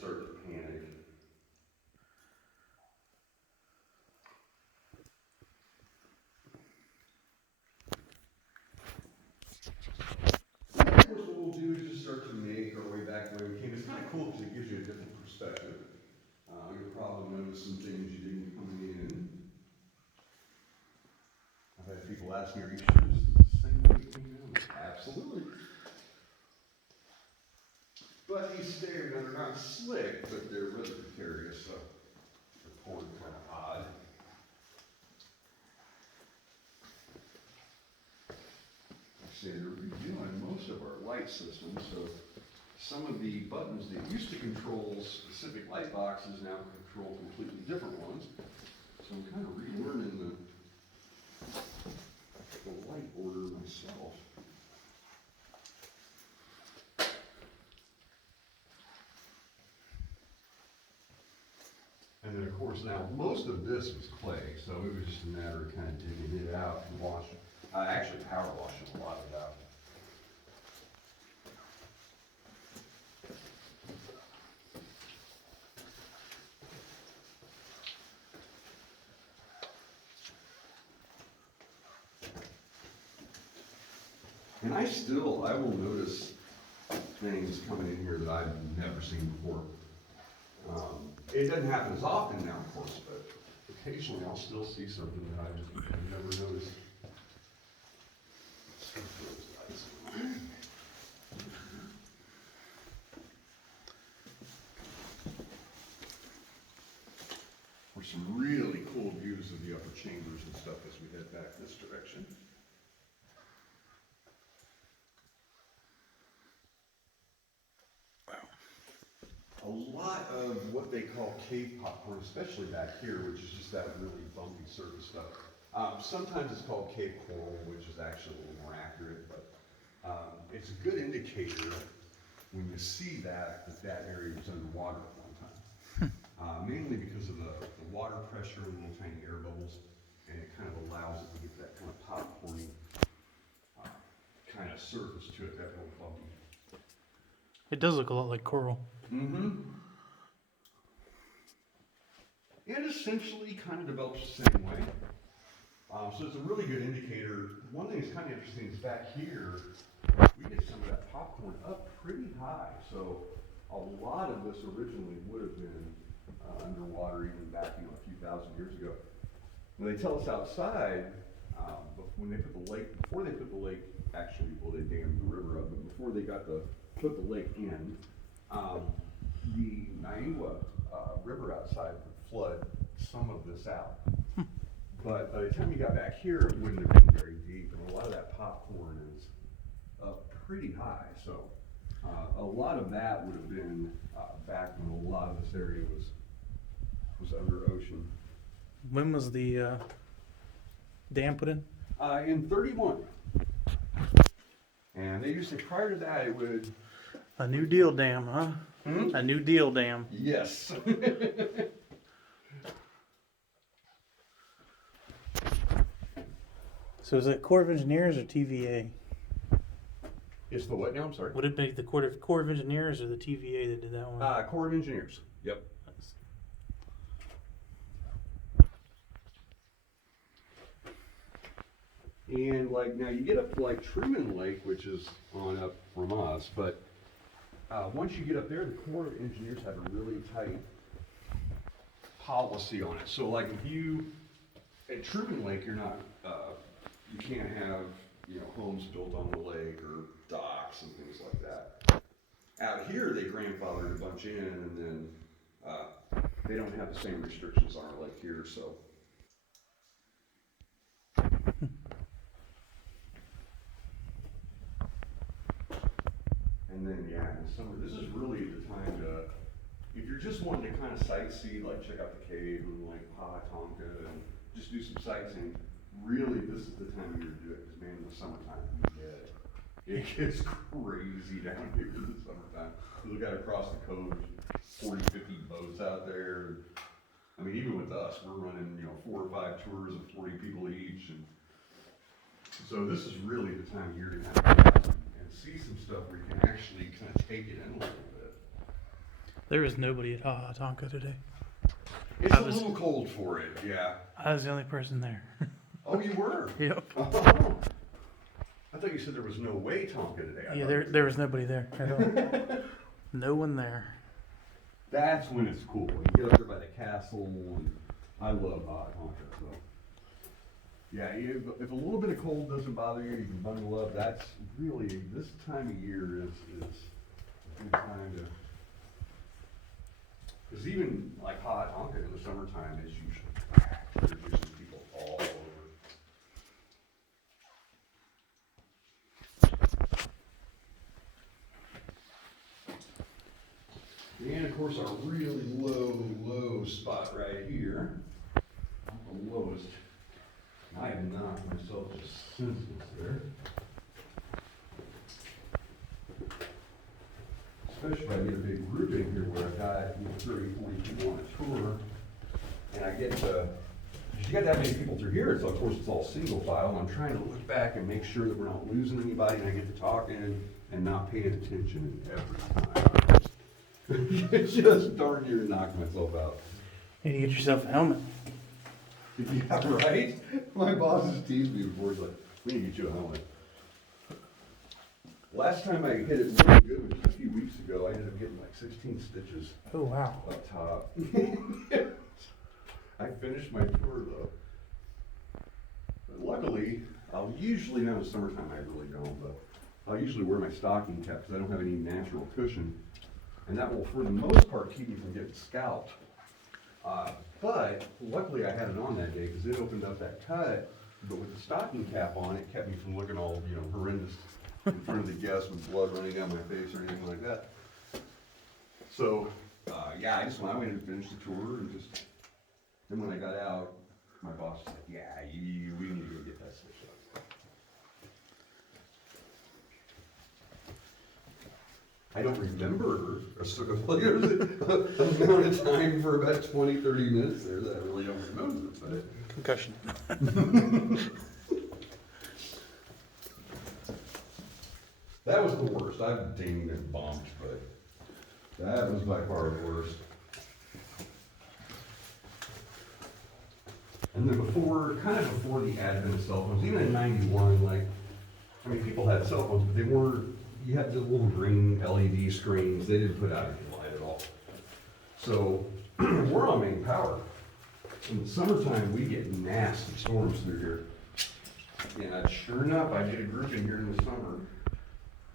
start to panic. And of course, what we'll do is just start to make our way back the way we came. It's kind of cool because it gives you a different perspective. You'll probably notice some things you didn't coming in. I've had people ask me, are you sure this is the same way you came in? Absolutely. But these stairs are not slick, but they're really precarious, so they're poured kind of odd. Actually, they're redoing most of our light systems, so some of the buttons that used to control specific light boxes now control completely different ones. So I'm kind of relearning the light order myself. And then of course now most of this was clay, so it was just a matter of kind of digging it out and washing. Actually power washing a lot of it out. And I will notice things coming in here that I've never seen before. It doesn't happen as often now, of course, but occasionally I'll still see something that I've never noticed. For some really cool views of the upper chambers and stuff as we head back this direction. A lot of what they call cave popcorn, especially back here, which is just that really bumpy surface stuff. Sometimes it's called cave coral, which is actually a little more accurate, but it's a good indicator when you see that area was underwater at one time. Mainly because of the water pressure and little tiny air bubbles, and it kind of allows it to get that kind of popcorny kind of surface to it, that little bumpy. It does look a lot like coral. Mm-hmm. It essentially kind of develops the same way. So it's a really good indicator. One thing that's kind of interesting is back here, we get some of that popcorn up pretty high. So a lot of this originally would have been underwater even back, a few thousand years ago. When they tell us outside, when they put the lake, before they put the lake, actually, well, they dammed the river up, but before they put the lake in, the Niagara River outside would flood some of this out. But by the time you got back here, it wouldn't have been very deep, and a lot of that popcorn is up pretty high. So a lot of that would have been back when a lot of this area was under ocean. When was the dam put in? In 31. And they used to, prior to that, it would... A New Deal dam, huh? Hmm? A New Deal dam. Yes. So is it Corps of Engineers or TVA? It's the what now? I'm sorry. Would it be the Corps of Engineers or the TVA that did that one? Corps of Engineers. Yep. And now you get up to Truman Lake, which is on up from us, but once you get up there, the Corps of Engineers have a really tight policy on it. So if you, at Truman Lake, you're not, you can't have, homes built on the lake or docks and things like that. Out here, they grandfathered a bunch in, and then they don't have the same restrictions on our lake here, so. And then, in summer, this is really the time to, if you're just wanting to kind of sightsee, check out the cave and Tonka and just do some sightseeing, really this is the time of year to do it, because man, in the summertime, it gets crazy down here in the summertime. You look out across the cove, 40, 50 boats out there. I mean, even with us, we're running, 4 or 5 tours of 40 people each. And so this is really the time of year to kind of go out and see some stuff where you can actually kind of take it in a little bit. There was nobody at Ha Ha Tonka today. It's I a was- little cold for it, yeah. I was the only person there. Oh, you were? Yep. Oh. I thought you said there was no way Tonka today. I Yeah, thought there was nobody there at all. No one there. That's when it's cool. You get up there by the castle, and I love hot Tonka. So, yeah, if a little bit of cold doesn't bother you, you can bundle up. That's really, this time of year is a good time to. Because even like hot Tonka in the summertime is usually packed. There's usually people all over. And of course, our really low spot right here, the lowest. I have knocked myself just senseless there. Especially if I get a big group in here where I've got 30, 40 people on a tour, and I get to, you got that many people through here, so of course it's all single file, and I'm trying to look back and make sure that we're not losing anybody, and I get to talking and not paying attention every time. Just darn near knocked myself out. You need to get yourself a helmet. Yeah, right? My boss has teased me before, he's like, we need to get you a helmet. Last time I hit it really good, which was a few weeks ago, I ended up getting like 16 stitches Oh, wow. up top. I finished my tour though. But luckily, I'll usually, now in the summertime I really don't, but I'll usually wear my stocking cap because I don't have any natural cushion. And that will, for the most part, keep me from getting scalped. But luckily I had it on that day because it opened up that cut, but with the stocking cap on, it kept me from looking all, horrendous in front of the guests with blood running down my face or anything like that. So, yeah, I just went and finished the tour and just, then when I got out, my boss was like, yeah, we need to go get that stitched up. I don't remember a sort of, like, a amount of time for about 20, 30 minutes there that I really don't remember, but. Concussion. That was the worst. I've dinged and bumped, but that was by far the worst. And then kind of before the advent of cell phones, even in '91, people had cell phones, but they weren't, you had the little green LED screens. They didn't put out any light at all. So we're on main power. In the summertime, we get nasty storms through here. And sure enough, I did a group in here in the summer.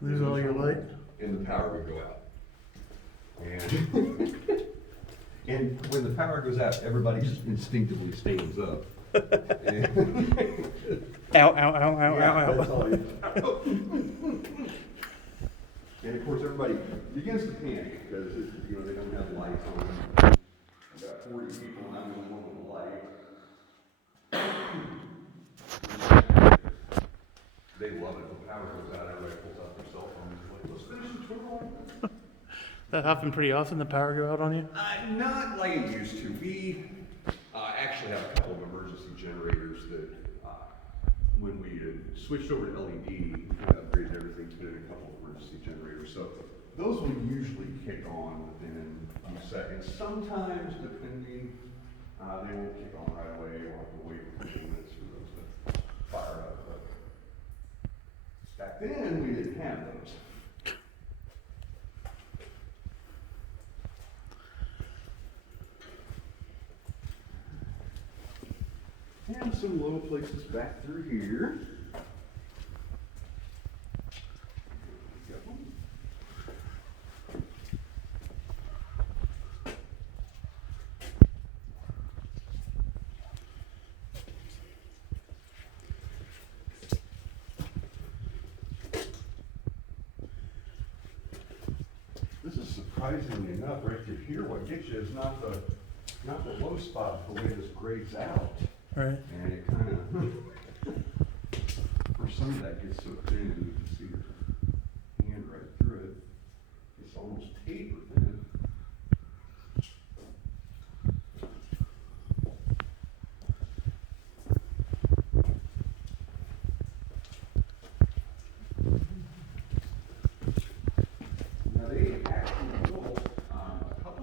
Lose all your light? And the power would go out. And, and when the power goes out, everybody just instinctively stands up. And Ow, ow, ow, ow, yeah, ow, that's ow. all you And of course, everybody begins to panic because they don't have lights on. I've got 40 people and I'm the only one with a light. They love it. The power goes out, everybody pulls out their cell phones. Like, let's finish the tour. That happened pretty often, the power go out on you? Not like it used to. We actually have a couple of emergency generators that, when we switched over to LED, we upgraded everything to a couple of emergency generators. So those will usually kick on within a few seconds. Sometimes, depending, they won't kick on right away. We'll have to wait a few minutes for those to fire up. But back then, we didn't have those. And some low places back through here. This is surprisingly enough, right through here, what gets you is not the low spot, the way this grades out. Right. And it kind of, for some of that gets so thin, you can see your hand right through it. It's almost taper thin. Now they actually built a couple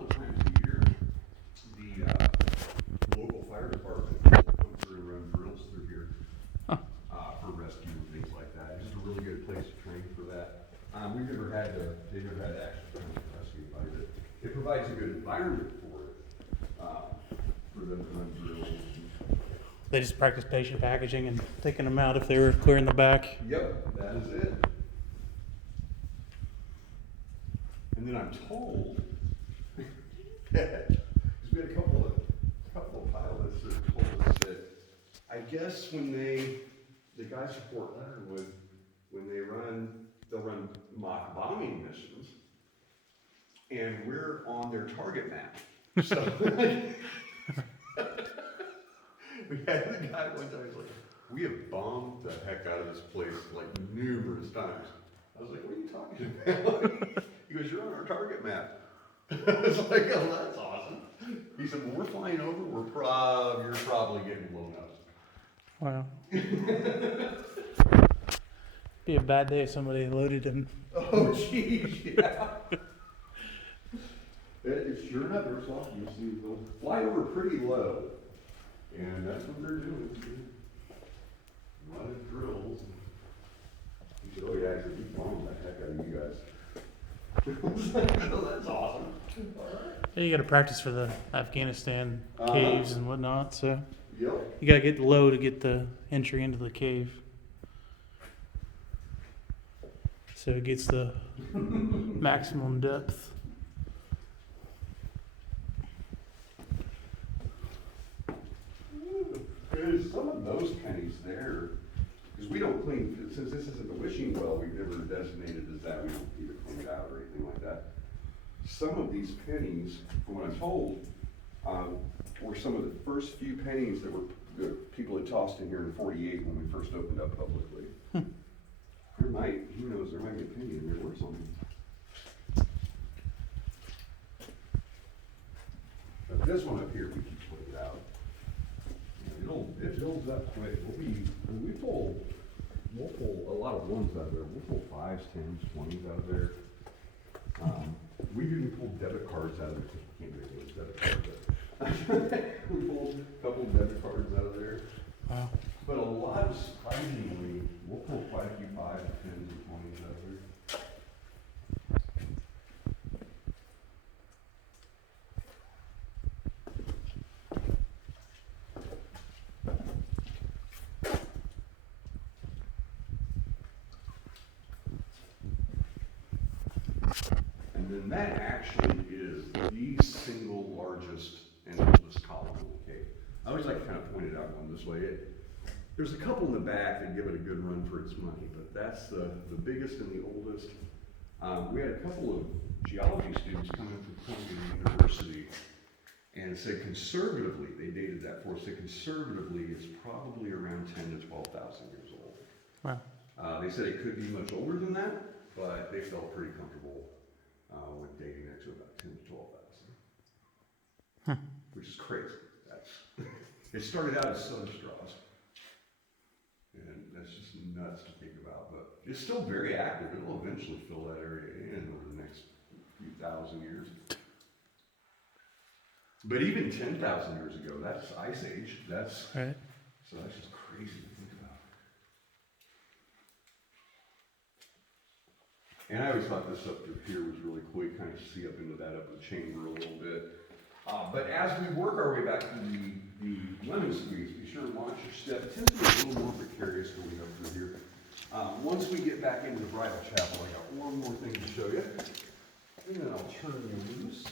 good place to train for that. They've never had to actually train for rescue anybody, but it provides a good environment for it, for them to run drills. They just practice patient packaging and taking them out if they were clearing the back. Yep, that is it. And then I'm told that, because we had a couple of pilots that told us that, I guess when the guys from Fort Leonard when they'll run mock bombing missions, and we're on their target map. So, we had the guy one time, he's like, we have bombed the heck out of this place like numerous times. I was like, what are you talking about? He goes, you're on our target map. I was like, oh, that's awesome. He said, well, we're flying over, you're probably getting blown up. Wow. Be a bad day if somebody loaded him. Oh, geez, yeah. Sure enough, there's lots, you'll see, they'll fly over pretty low. And that's what they're doing. A lot of drills. He said, oh yeah, he said, we bombed the heck out of you guys. I was like, oh, that's awesome. All right. Yeah, you got to practice for the Afghanistan caves and whatnot. So Yep. you got to get low to get the entry into the cave. So it gets the maximum depth. There's some of those pennies there, because we don't clean, since this isn't the wishing well, we've never designated as that, we don't either clean it out or anything like that. Some of these pennies, from what I'm told, were some of the first few pennies that people had tossed in here in '48 when we first opened up publicly. There might, who knows, there might be a penny in there or something. But this one up here, we keep putting it out. It builds up quick. We'll pull a lot of ones out of there. We'll pull 5s, 10s, 20s out of there. We even pulled debit cards out of there. Can't do anything with debit cards. We pulled a couple of debit cards out of there. Wow. But a lot of, surprisingly, we'll pull quite a few 5s, 10s, and 20s out of there. And then that actually is the single largest and oldest column in the cave. I always like to kind of point it out going this way. There's a couple in the back that give it a good run for its money, but that's the biggest and the oldest. We had a couple of geology students come in from Columbia University and said conservatively, they dated that for us, said conservatively it's probably around 10 to 12,000 years old. Wow. They said it could be much older than that, but they felt pretty comfortable with dating it to about 10 to 12,000. Which is crazy. It started out as sun straws. And that's just nuts to think about, but it's still very active. It'll eventually fill that area in over the next few thousand years. But even 10,000 years ago, that's Ice Age. Right. So that's just crazy to think about. And I always thought this up here was really cool. You kind of see up into that upper chamber a little bit. But as we work our way back to the lemon squeeze, be sure to watch your step. It tends to be a little more precarious going up through here. Once we get back into the bridal chapel, I got one more thing to show you. And then I'll turn you loose.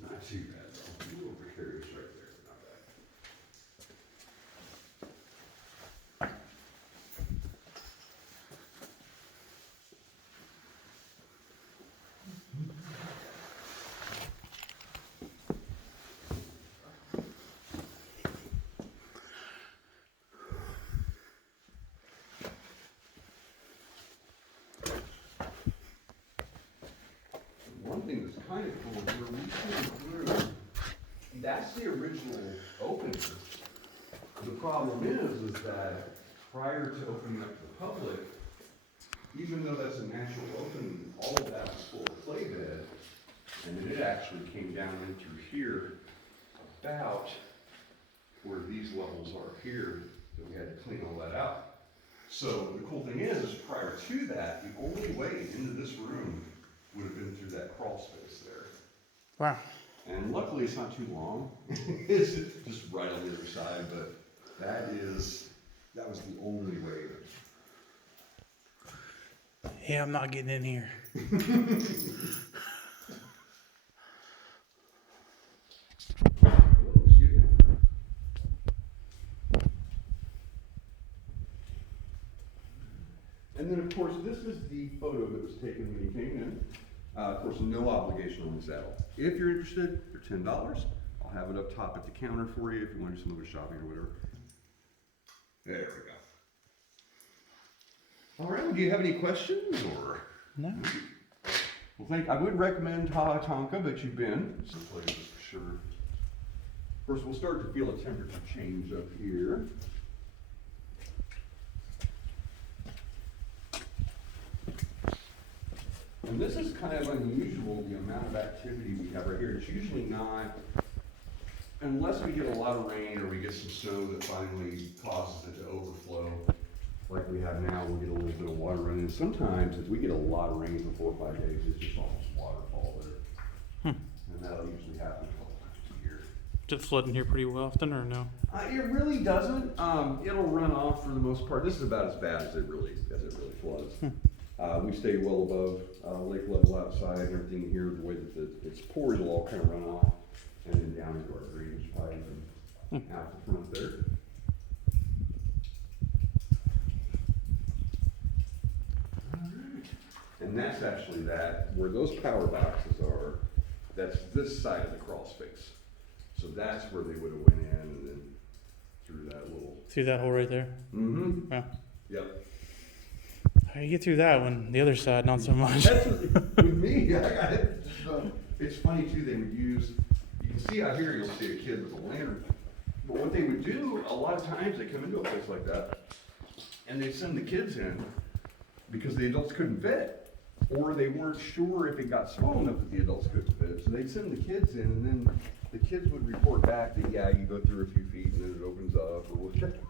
Not too bad though. A little precarious right there. Not bad. One thing that's kind of cool is where we came through, that's the original opening. The problem is that prior to opening up to the public, even though that's a natural opening, all of that was full of clay bed, and then it actually came down in through here about where these levels are here, that we had to clean all that out. So the cool thing is prior to that, the only way into this room would have been through that crawl space there. Wow. And luckily it's not too long. It's just right on the other side, but that was the only way. Yeah, I'm not getting in here. And then, of course, this is the photo that was taken when you came in. Of course, no obligation on this at all. If you're interested, they're $10. I'll have it up top at the counter for you if you want to do some other shopping or whatever. There we go. All right, do you have any questions or? No. Well, I would recommend Tonka, but you've been some places for sure. First, we'll start to feel a temperature change up here. And this is kind of unusual, the amount of activity we have right here. It's usually not, unless we get a lot of rain or we get some snow that finally causes it to overflow, like we have now, we'll get a little bit of water running. And sometimes, if we get a lot of rain for 4 or 5 days, it's just almost waterfall there. And that'll usually happen a couple times a year. Does it flood in here pretty often or no? It really doesn't. It'll run off for the most part. This is about as bad as it really floods. We stay well above lake level outside and everything here. The way that its pores will all kind of run off, and then down into our drainage pipe and out the front there. All right. And that's actually where those power boxes are. That's this side of the crawl space. So that's where they would have went in and then through that little. Through that hole right there? Mm-hmm. Wow. Yep. How do you get through that one? The other side, not so much. That's with me, I got it. It's funny too, they would use, you can see out here, you'll see a kid with a lantern. But what they would do, a lot of times they come into a place like that and they send the kids in because the adults couldn't fit. Or they weren't sure if it got small enough that the adults couldn't fit. So they'd send the kids in and then the kids would report back that, yeah, you go through a few feet and then it opens up or whatever.